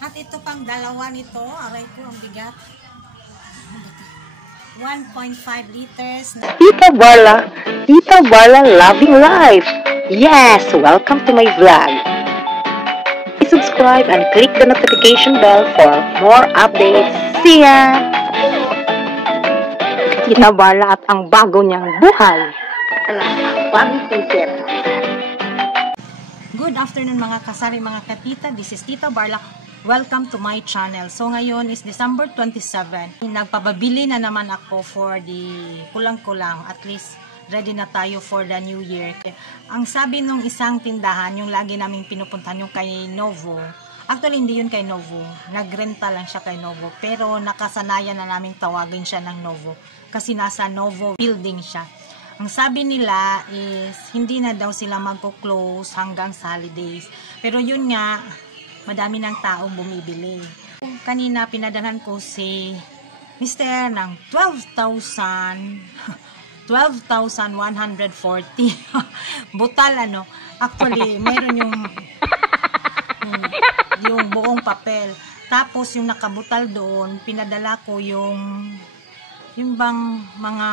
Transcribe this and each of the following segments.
At ito pang dalawa nito, aray ko ang bigat. 1.5 liters. Tita Barla loving life. Yes, welcome to my vlog. Please subscribe and click the notification bell for more updates. See ya! Tita Barla at ang bago niyang buhay. Good afternoon mga kasari, mga katita. This is Tita Barla. Welcome to my channel. So ngayon is December 27. Nagpababili na naman ako for the kulang-kulang. At least ready na tayo for the new year. Ang sabi nung isang tindahan, yung lagi naming pinupuntahan, yung kay Novo. Actually hindi yun kay Novo. Nagrenta lang siya kay Novo. Pero nakasanayan na naming tawagin siya ng Novo. Kasi nasa Novo building siya. Ang sabi nila is hindi na daw sila magko-close hanggang sa holidays. Pero yun nga, madami ng taong bumibili. Kanina pinadalhan ko si Mr. ng 12,140 butal ano. Actually, meron yung buong papel. Tapos yung nakabutal doon, pinadala ko yung bang mga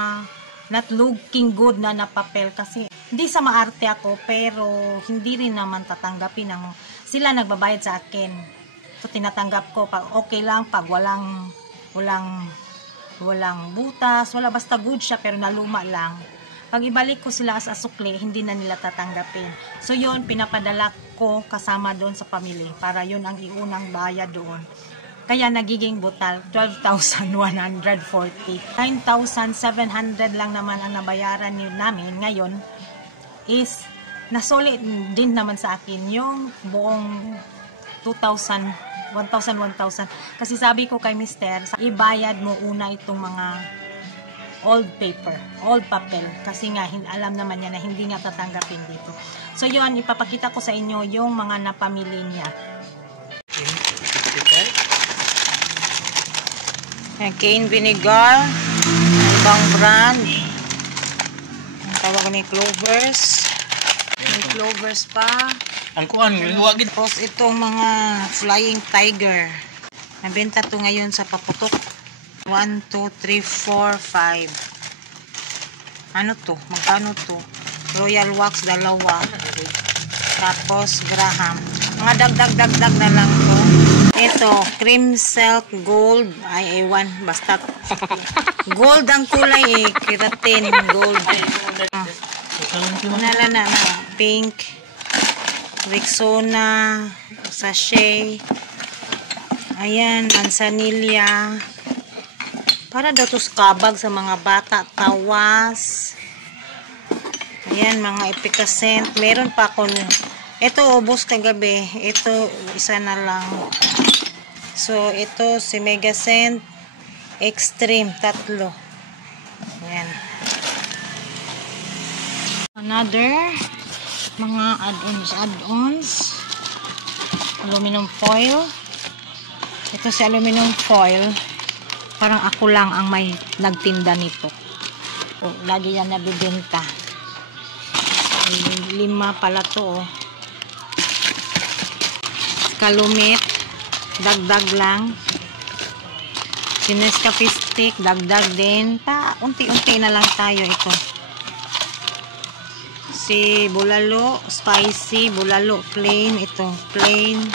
not looking good na papel kasi hindi sa maarte ako pero hindi rin naman tatanggapin ng sila nagbabayad sa akin. So tinatanggap ko pag okay lang, pag walang butas, wala basta good siya pero naluma lang. Pag ibalik ko sila as asukli, hindi na nila tatanggapin. So yun, pinapadala ko kasama doon sa pamilya para yun ang iunang bayad doon. Kaya nagiging butal, 12,140. 9,700 lang naman ang nabayaran namin ngayon is nasulit din naman sa akin yung buong 2,000, 1,000. Kasi sabi ko kay mister, ibayad mo una itong mga old paper, old papel. Kasi nga, alam naman niya na hindi nga tatanggapin dito. So yun, ipapakita ko sa inyo yung mga napamili niya. Cane vinegar, ibang brand. Ang tawag ni Clovers. May Clovers pa. Ang kuan, luwag gid. Tapos itong mga Flying Tiger. Nabenta to ngayon sa Paputok. 1, 2, 3, 4, 5. Ano to? Magkano to? Royal Wax, dalawa. Tapos Graham. Mga dagdag na lang to. Ito, cream silk gold. Ay, ewan. Basta gold ang kulay eh. Keratin, gold. Na. Pink. Rexona. Sachet. Ayan, manzanilla. Para daw to kabag sa mga bata. Tawas. Ayan, mga efficacent. Meron pa ako. Ito, ubos kagabi. Ito, isa na lang. So, ito, si Megacent Extreme, 3. Ayan. Another, mga add-ons. Aluminum foil. Ito si aluminum foil. Parang ako lang ang may nagtinda nito. So, lagi yan nabibenta. 5 pala to, oh. Kalumit, dagdag lang. Nescafe stick, dagdag din. Unti-unti na lang tayo ito. Si bulalo, spicy, bulalo plain, ito plain.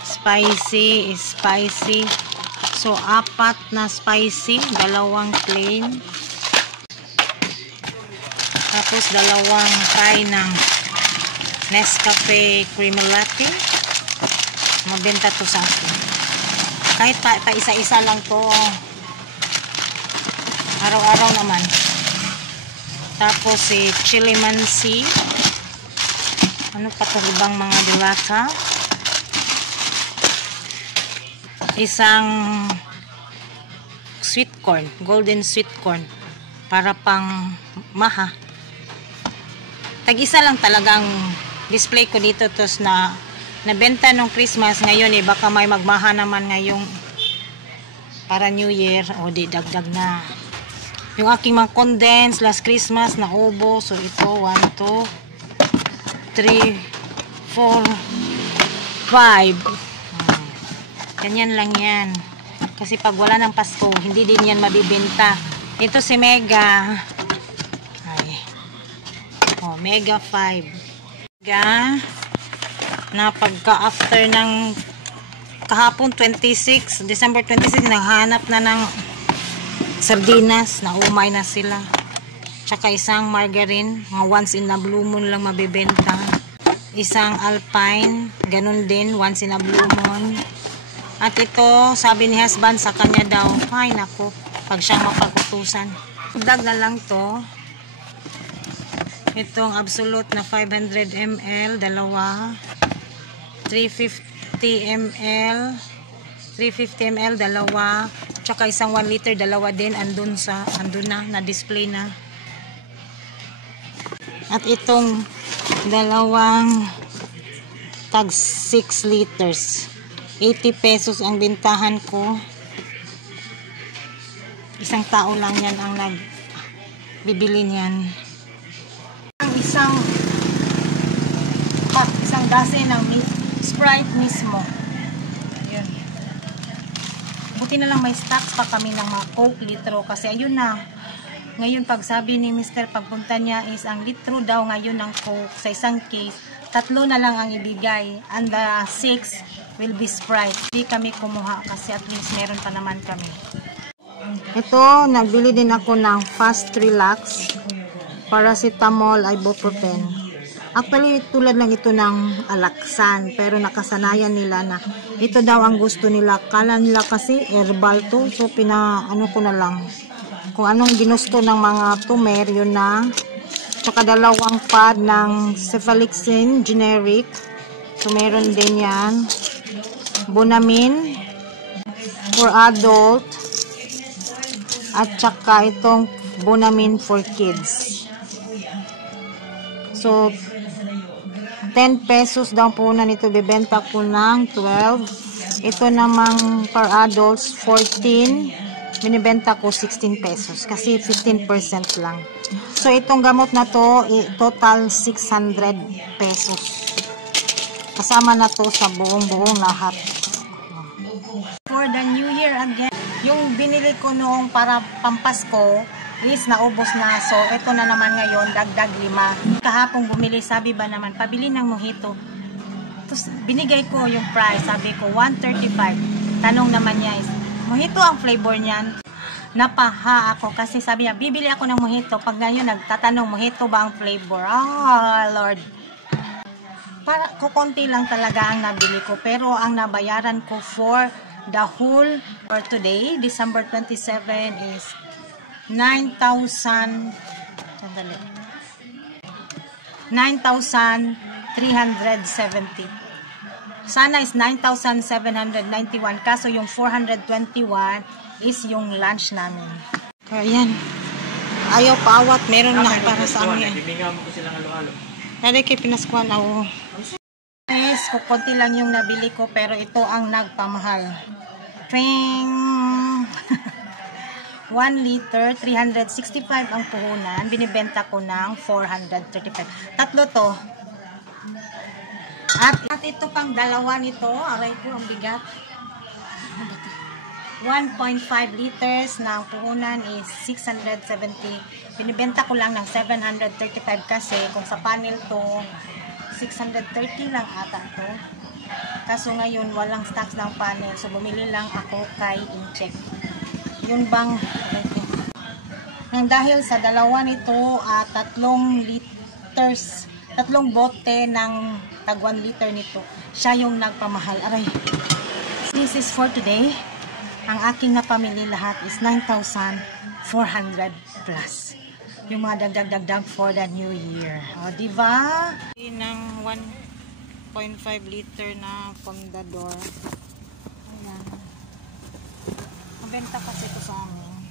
Spicy. So 4 na spicy, 2 plain. Tapos 2 pie ng Nescafe Creamy Latte. Mabenta to sa akin. Kahit pa isa-isa lang to. Araw-araw naman. Tapos si chili mansi. Ano pa to ibang mga dilata. Isang sweet corn. Golden sweet corn. Para pang maha. Tag-isa lang talagang display ko dito. Tapos nabenta nung Christmas ngayon eh, baka may magmaha naman ngayong para New Year o di dagdag na yung aking mga condense last Christmas na ubo. So ito 1, 2, 3, 4, 5. Ganyan lang yan. Kasi pag wala ng Pasko, hindi din yan mabibenta. Ito si Mega. Ay. Oh, Mega 5. Mega na pagka after ng kahapon 26, December 26, naghanap na ng sardinas. Naumay na sila. Tsaka isang margarine, mga once in a blue moon lang mabibenta. Isang Alpine, ganun din, once in a blue moon. At ito, sabi ni husband sa kanya daw, ay nako, pag siyang mapag-utusan. Dag na lang to. Itong Absolute na 500 ml, dalawa. 350 ml, dalawa. Tsaka isang 1 liter, dalawa din. Andun na display na. At itong dalawang tag 6 liters. 80 pesos ang bintahan ko. Isang tao lang yan ang nagbibili niyan. Isang dase ng Sprite mismo. Ayun. Buti na lang may stocks pa kami ng mga Coke litro kasi ayun na. Ngayon pag sabi ni Mr. pagpunta niya is ang litro daw ngayon ng Coke sa isang case, 3 na lang ang ibigay and the 6 will be Sprite. Hindi kami kumuha kasi at least meron pa naman kami. Ito, nagbili din ako ng Fast Relax, paracetamol, ibuprofen. Actually, tulad lang ito ng Alaxan, pero nakasanayan nila na ito daw ang gusto nila. Kala nila kasi herbal to, so ano ko na lang. Kung anong ginusto ng mga tumer, yun na. Tsaka dalawang pad ng Cefalixin generic. So, meron din yan. Bonamin for adult. At tsaka itong Bonamin for kids. So, 10 pesos daw po na nito. Bibenta ko ng 12. Ito namang for adults, 14. Binibenta ko 16 pesos. Kasi 15% lang. So, itong gamot na to, total 600 pesos. Kasama na to sa buong lahat. For the New Year again, yung binili ko noong para pampasko is naubos na. So, ito na naman ngayon, dagdag 5. Kahapon bumili, sabi ba naman, pabili ng mojito. Tapos, binigay ko yung price. Sabi ko, 135. Tanong naman niya is, mojito ang flavor niyan. Napaha ako kasi sabi niya, bibili ako ng mojito. Pag ngayon, nagtatanong, mojito ba ang flavor? Ah, Lord. Para kukonti lang talaga ang nabili ko. Pero ang nabayaran ko for the whole for today, December 27 is 9,370. Sana is 9,791. Kaso yung 421 is yung lunch namin. Kaya yan. Ayaw paawat. Meron na para sa amin. Ibigyan mo ko silang halo-halo. Nari kay pinaskuhan ako. Yes, kukunti lang yung nabili ko pero ito ang nagpamahal. Twing! 1 liter, 365 ang puhunan. Binibenta ko ng 435. Tatlo to. At ito pang dalawa nito. Aray ko, ang bigat. 1.5 liters na puhunan is 670. Binibenta ko lang ng 735 kasi kung sa panel to 630 lang ata to. Kaso ngayon walang stocks ng panel, so bumili lang ako kay Incheck. Yun bang nang dahil sa dalawa nito 3 liters, 3 bote ng tag 1 liter nito, siya yung nagpamahal. Aray. This is for today. Ang aking napamili lahat is 9,400 plus. Yung mga dagdag for the new year. O, diba? Ng 1.5 liter na Pondador. Ayan. Mabenta kasi ito sa amin.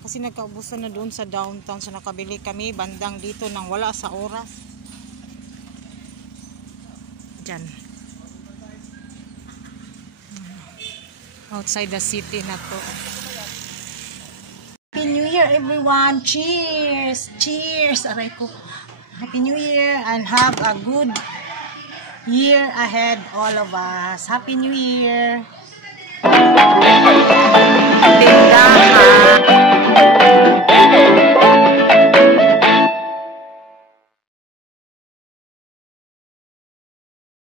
Kasi nagkaubusan na doon sa downtown. So, nakabili kami bandang dito nang wala sa oras. Diyan. Outside the city na to. Happy New Year everyone! Cheers! Cheers! Aray ko. Happy New Year and have a good year ahead all of us. Happy New Year!